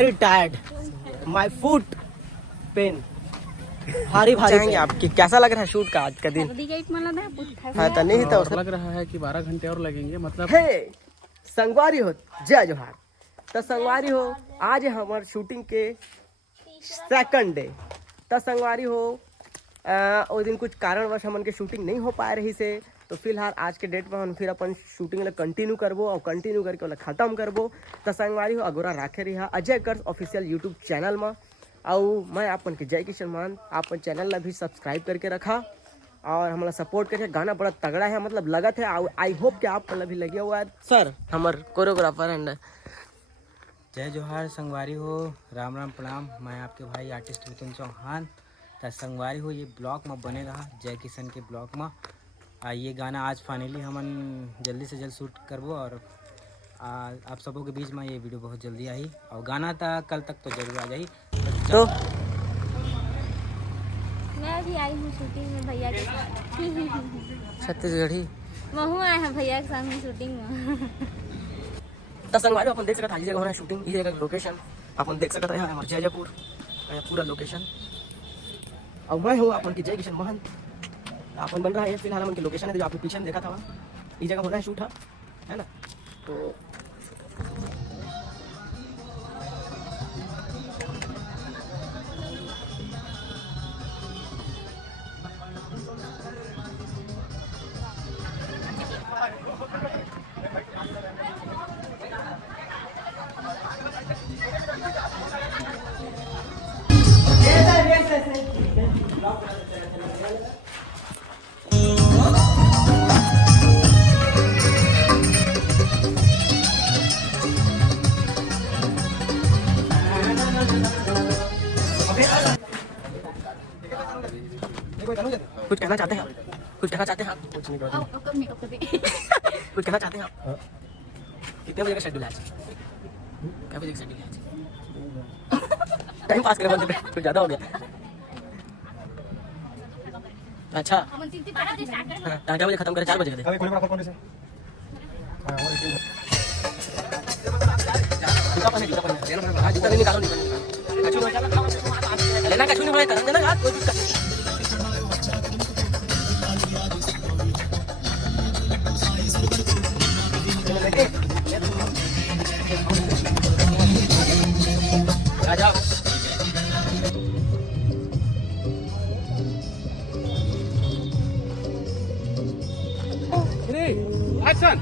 very tired. My foot pain. भारी भारी आपकी कैसा लग रहा है शूट का आज का दिन? तो नहीं था लग रहा है कि 12 घंटे और लगेंगे मतलब। हे संगवारी हो जय जोहार। तो संगवारी हो आज हमारे शूटिंग के सेकंड डे। तो संगवारी हो उस दिन कुछ कारणवश हमन के शूटिंग नहीं हो पा रही से, तो फिलहाल आज के डेट में हम फिर अपन शूटिंग ला कंटिन्यू करबो और कंटिन्यू करके ओला खत्म करबो। तो संगवारी हो अगोरा राखे रही अजय कर्स ऑफिशियल यूट्यूब चैनल में। और मैं अपन के जय किशन मान अपन चैनल ला भी सब्सक्राइब करके रखा और हमारा सपोर्ट करके। गाना बड़ा तगड़ा है, मतलब लगत है। आई होप कि आप मतलब भी लगे हुआ है। सर हमारे कोरियोग्राफर एंड जय जोहार संगवारी हो, राम राम प्रणाम। मैं आपके भाई आर्टिस्ट मिथुन चौहान। तो संगवारी हो ये ब्लॉग में बने रहा जय किशन के ब्लॉग में। ये गाना आज फाइनली हमन जल्दी से जल्द शूट करबो और आप सबों के बीच में ये वीडियो बहुत जल्दी आई और गाना था कल तक तो जरूर आ जाए। तो मैं भी आई हूँ शूटिंग में भैया के साथ। छत्तीसगढ़ी महू आए हैं भैया के साथ में शूटिंग में। तो संगवारी अपन देख सकते हैं जगह हो रहा है शूटिंग। ये जगह लोकेशन अपन देख सकते हैं हमारे जयपुर पूरा लोकेशन। और मैं हूँ अपन की जय किशन महंत। अपन बन रहा है फिलहाल अपन की लोकेशन है जो आपने पीछे में देखा था, ये जगह हो रहा है शूट है ना। तो कुछ कहना चाहते हैं आप? कुछ कहना चाहते हैं आप? कुछ नहीं कुछ कहना चाहते हैं आप? कितने बजे का शेड्यूल है आज? क्या बजे का शेड्यूल है आज? टाइम पास करने वाले कुछ ज़्यादा हो गया। अच्छा क्या बजे खत्म करें? 4 बजे का जूता नहीं निकालो लेना कछु नहीं होता देना यार, कोई दिक्कत नहीं। आ जाओ एक्शन।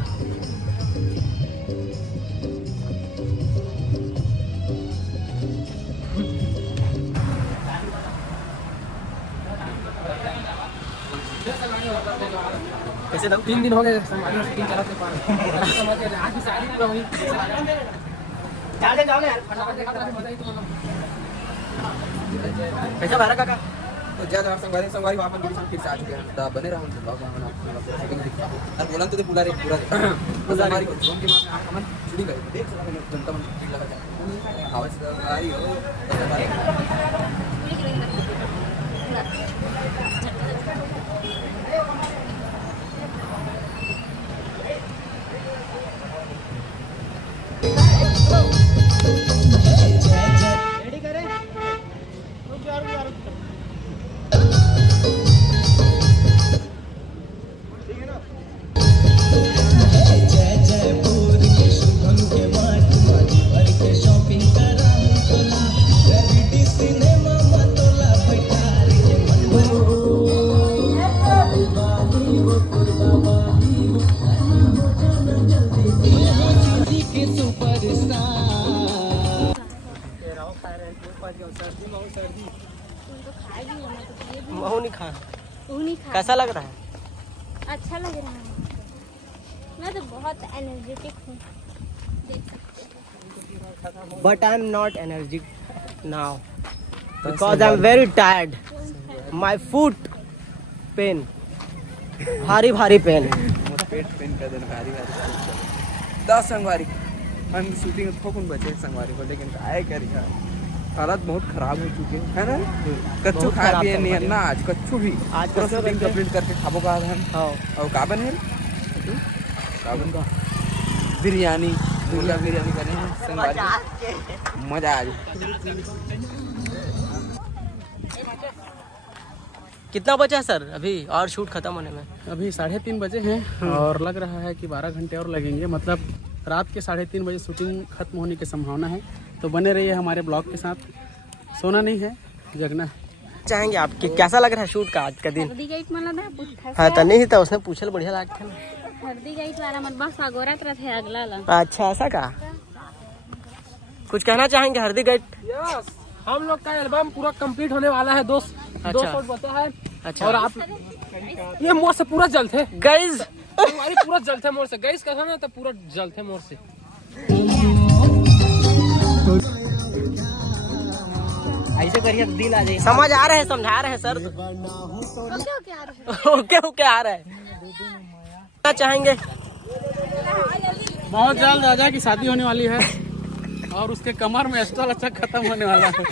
कैसे दो 3 दिन हो गए शूटिंग कराते पार। आज भी शादी पूरा हुई। जाओ यार कैसा बारा काका। तो जय जोहार संगवारी संगवारी वापस के फिर से आ चुके हैं। तो बने रहो हम ब्लॉग में आपको सेटिंग दिखा और बोलन तो पूरा हमारी जोन के मां हम शूटिंग करें देख सकते हैं जनता मन ठीक लगा जाए आवाज आ रही हो। महू नहीं खा। कैसा लग रहा है? अच्छा लग रहा है। मैं तो बहुत एनर्जेटिक हूँ, देख सकते हो। But I am not energetic now because I am very tired. My foot pain, भारी भारी पेन। पेट पेन का दिन भारी भारी 10 संगवारी हम शूटिंग थोकुन बचे संगवारी को, लेकिन आए करेगा हालत बहुत खराब हो चुके हैं, है ना। कच्चू खा पिए नहीं है ना आज कच्चू भी। आज का शूटिंग कंप्लीट करके खाबो का हम। और काबन है काबन का बिरयानी दुर्गा बिरयानी बने हैं संगवारी, मजा आ जाए। कितना बचा है सर अभी और शूट खत्म होने में? अभी 3:30 बजे हैं और लग रहा है कि 12 घंटे और लगेंगे, मतलब रात के 3:30 बजे शूटिंग खत्म होने की संभावना है। तो बने रहिए हमारे ब्लॉग के साथ, सोना नहीं है, जगना है। चाहेंगे आपके कैसा लग रहा है शूट का आज का दिन? हल्दी गाइट मला ना पुठा हाँ तो नहीं था, उसने पूछल बढ़िया लगता है ना। हल्दी गाइट वाला मत बस आगोरत रहे अगला ला। अच्छा ऐसा का कुछ कहना चाहेंगे हल्दी गाइट? यस, हम लोग का एल्बम पूरा कंप्लीट होने वाला है दोस्त। अच्छा। 2 शॉट बचा है। अच्छा। और आप ये मोर से पूरा जल थे गाइज हमारी पूरा जल थे मोर से, गाइस का था ना तो पूरा जल थे मोर से। ऐसे करिए दिल आ जाए। समझ आ रहे हैं, समझा रहे हैं सर। ओके ओके आ रहा है। क्या चाहेंगे? बहुत जल्द राजा की शादी होने वाली है और उसके कमर में एक्स्ट्रा लचक खत्म होने वाला है।